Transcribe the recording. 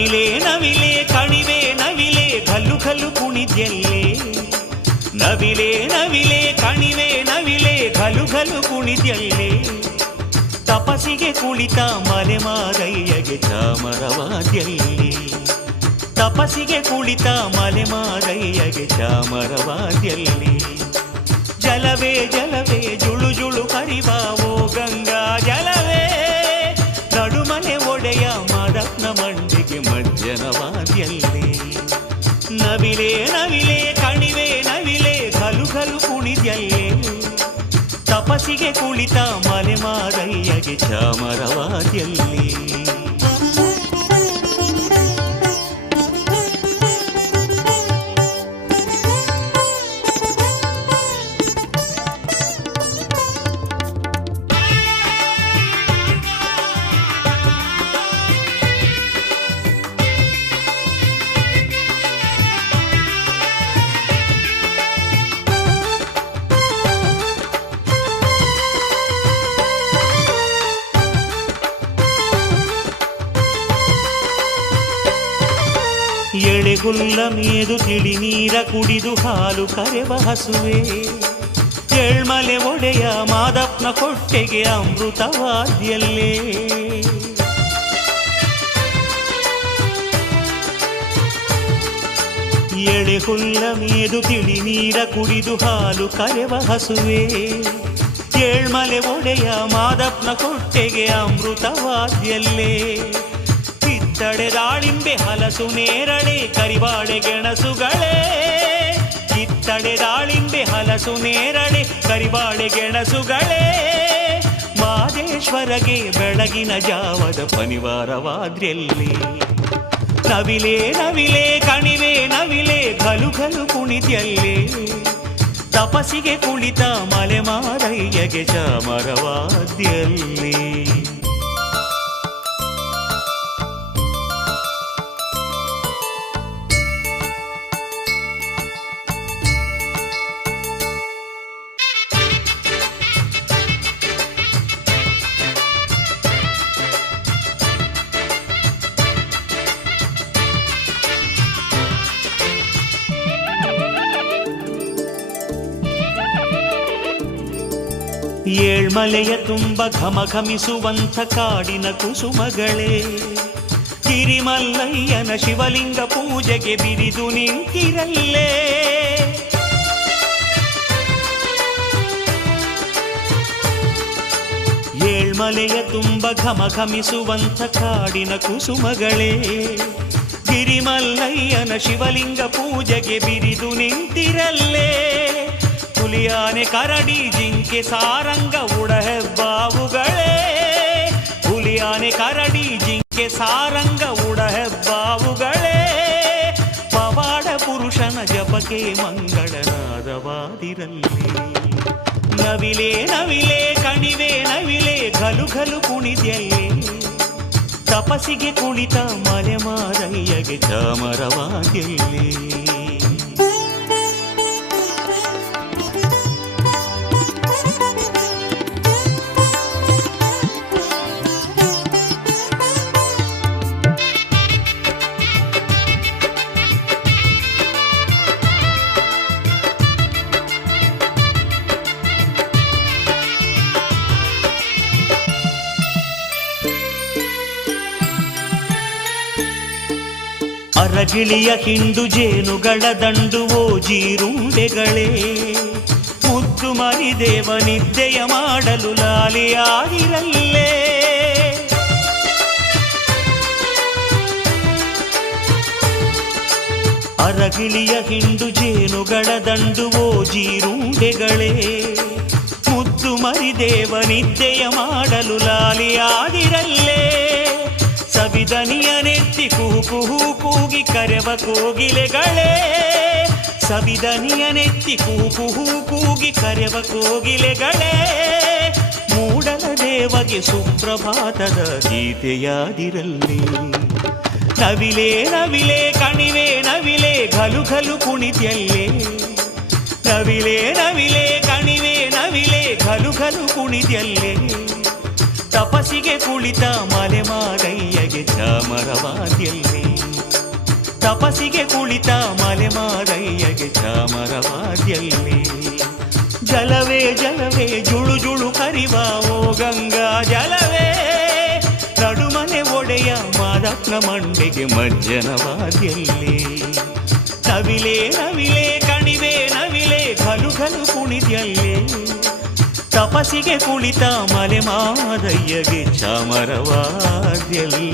ನವಿಲೆ ನವಿಲೆ ಕಣಿವೆ ನವಿಲೆ ಘಲ್ಲು ಘಲ್ಲು ಕುಣಿದ್ಯಲ್ಲೇ. ನವಿಲೆ ನವಿಲೆ ಕಣಿವೆ ನವಿಲೆ ಘಲು ಘಲು ಕುಣಿದ್ಯಲ್ಲೇ. ತಪಸಿಗೆ ಕುಳಿತ ಮಲೆಮಾದಯ್ಯಗೆ ಚಾಮರವಾದ್ಯಲ್ಲಿ. ತಪಸಿಗೆ ಕುಳಿತ ಮಲೆಮಾದಯ್ಯಗೆ ಚಾಮರವಾದ್ಯಲ್ಲಿ. ಜಲವೇ ಜಲವೇ ಜುಳು ಜುಳು ಹರಿವಾವೋ ಗಂಗಾ ಜಲವೇ. ನಡುಮನೆ ಒಡೆಯ ಮಾದಪ್ಪನ ಮಂಡಿಗೆ ಮಜ್ಜನವಾದ್ಯಲ್ಲಿ. ನವಿಲೆ ನವಿಲೆ ಕಣಿವೆ ನವಿಲೆ ಘಲು ಘಲು ಕುಣಿದ್ಯಲ್ಲೇ. ತಪಸಿಗೆ ಕುಳಿತ ಮಲೆಮಾದಯ್ಯಗೆ ಚಾಮರವಾದ್ಯಲ್ಲಿ. ಎಳೆಗುಲ್ಲ ಮೇದು ತಿಳಿ ನೀರ ಕುಡಿದು ಹಾಲು ಕರೆವ ಹಸುವೆ. ಏಳ್ಮಲೆ ಒಡೆಯ ಮಾದಪ್ಪನ ಹೊಟ್ಟೆಗೆ ಅಮೃತವಾದ್ಯಲ್ಲೇ. ಎಳೆಗುಲ್ಲ ಮೇದು ತಿಳಿ ನೀರ ಕುಡಿದು ಹಾಲು ಕರೆವ ಹಸುವೆ. ಏಳ್ಮಲೆ ಒಡೆಯ ಮಾದಪ್ಪನ ಹೊಟ್ಟೆಗೆ ಅಮೃತವಾದ್ಯಲ್ಲೇ. ಕಿತ್ತಳೆ ದಾಳಿಂಬೆ ಹಲಸು ನೇರಳೆ ಕರಿಬಾಳೆ ಗೆಣಸುಗಳೇ. ಕಿತ್ತಳೆ ದಾಳಿಂಬೆ ಹಲಸು ನೇರಳೆ ಕರಿಬಾಳೆ ಗೆಣಸುಗಳೇ. ಮಾದೇಶ್ವರಗೆ ಬೆಳಗಿನ ಜಾವದ ಪನಿವಾರವಾದ್ರಲ್ಲಿ. ನವಿಲೆ ನವಿಲೆ ಕಣಿವೆ ನವಿಲೆ ಘಲು ಘಲು ಕುಣಿದ್ಯಲ್ಲೇ. ತಪಸಿಗೆ ಕುಳಿತ ಮಲೆಮಾದಯ್ಯಗೆ ಚಾಮರವಾದ್ಯಲ್ಲಿ. ಏಳ್ಮಲೆಯ ತುಂಬ ಘಮಘಮಿಸುವಂಥ ಕಾಡಿನ ಕುಸುಮಗಳೇ. ಗಿರಿಮಲ್ಲಯ್ಯನ ಶಿವಲಿಂಗ ಪೂಜೆಗೆ ಬಿರಿದು ನಿಂತಿರಲ್ಲೇ. ಏಳ್ಮಲೆಯ ತುಂಬ ಘಮಘಮಿಸುವಂಥ ಕಾಡಿನ ಕುಸುಮಗಳೇ. ಗಿರಿಮಲ್ಲಯ್ಯನ ಶಿವಲಿಂಗ ಪೂಜೆಗೆ ಬಿರಿದು ನಿಂತಿರಲ್ಲೇ. ಹುಲಿಯಾನೆ ಕರಡಿ ಜಿಂಕೆ ಸಾರಂಗ ಉಡಹೆಬ್ಬಾವುಗಳೇ. ಹುಲಿಯಾನೆ ಕರಡಿ ಜಿಂಕೆ ಸಾರಂಗ ಉಡಹೆಬ್ಬಾವುಗಳೇ. ಪವಾಡ ಪುರುಷನ ಜಪಕ್ಕೆ ಮಂಗಳನಾದವಾದಿರಲ್ಲಿ. ನವಿಲೆ ನವಿಲೆ ಕಣಿವೆ ನವಿಲೆ ಘಲು ಘಲು ಕುಣಿದ್ಯಲ್ಲೇ. ತಪಸಿಗೆ ಕುಳಿತ ಮಲೆಮಾದಯ್ಯಗೆ ಚಾಮರವಾದ್ಯಲ್ಲಿ. ಅರಗಿಳಿಯ ಹಿಂಡು ಜೇನುಗಳ ದಂಡು ಓ ಜೀರುಂಡೆಗಳೇ. ಮುದ್ದು ಮರಿದೇವ ನಿದ್ದೆಯ ಮಾಡಲು ಲಾಲಿಯಾಗಿರಲ್ಲೇ. ಅರಗಿಳಿಯ ಹಿಂಡು ಜೇನುಗಳ ದಂಡು ಓ ಜೀರುಂಡೆಗಳೇ. ಮುದ್ದು ಮರಿದೇವ ನಿದ್ದೆಯ ಮಾಡಲು ಲಾಲಿಯಾಗಿರಲ್ಲೇ. ಸವಿದನಿಯ ನೆತ್ತಿ ಕುಹು ಕುಹು ಕೂಗಿ ಕರೆವ ಕೋಗಿಲೆಗಳೇ. ಸವಿದನಿಯ ನೆತ್ತಿ ಕುಹು ಕುಹು ಕೂಗಿ ಕರೆವ ಕೋಗಿಲೆಗಳೇ. ಮೂಡಲ ದೇವಗೆ ಸುಪ್ರಭಾತದ ಗೀತೆಯಾದಿರಲ್ಲಿ. ನವಿಲೆ ನವಿಲೆ ಕಣಿವೆ ನವಿಲೆ ಘಲು ಘಲು ಕುಣಿದ್ಯಲ್ಲೇ. ನವಿಲೆ ನವಿಲೆ ಕಣಿವೆ ನವಿಲೆ ಘಲು ಘಲು ಕುಣಿದ್ಯಲ್ಲೇ. ತಪಸಿಗೆ ಕುಳಿತ ಮಲೆಮಾದಯ್ಯಗೆ ಚಾಮರವಾದ್ಯಲ್ಲಿ. ತಪಸಿಗೆ ಕುಳಿತ ಮಲೆಮಾದಯ್ಯಗೆ ಚಾಮರವಾದ್ಯಲ್ಲಿ ಜಲವೇ ಜಲವೇ ಜುಳು ಜುಳು ಹರಿವ ಓ ಗಂಗಾ ಜಲವೇ ನಡುಮನೆ ಒಡೆಯ ಮಾದಪ್ಪನ ಮಂಡೆಗೆ ಮಜ್ಜನವಾದ್ಯಲ್ಲಿ ನವಿಲೆ ನವಿಲೆ ಕಣಿವೆ ನವಿಲೆ ಘಲು ಘಲು ಕುಣಿದ್ಯಲ್ಲೇ ತಪಸಿಗೆ ಕುಳಿತ ಮಲೆಮಾದಯ್ಯಗೆ ಚಾಮರವಾದ್ಯಲ್ಲಿ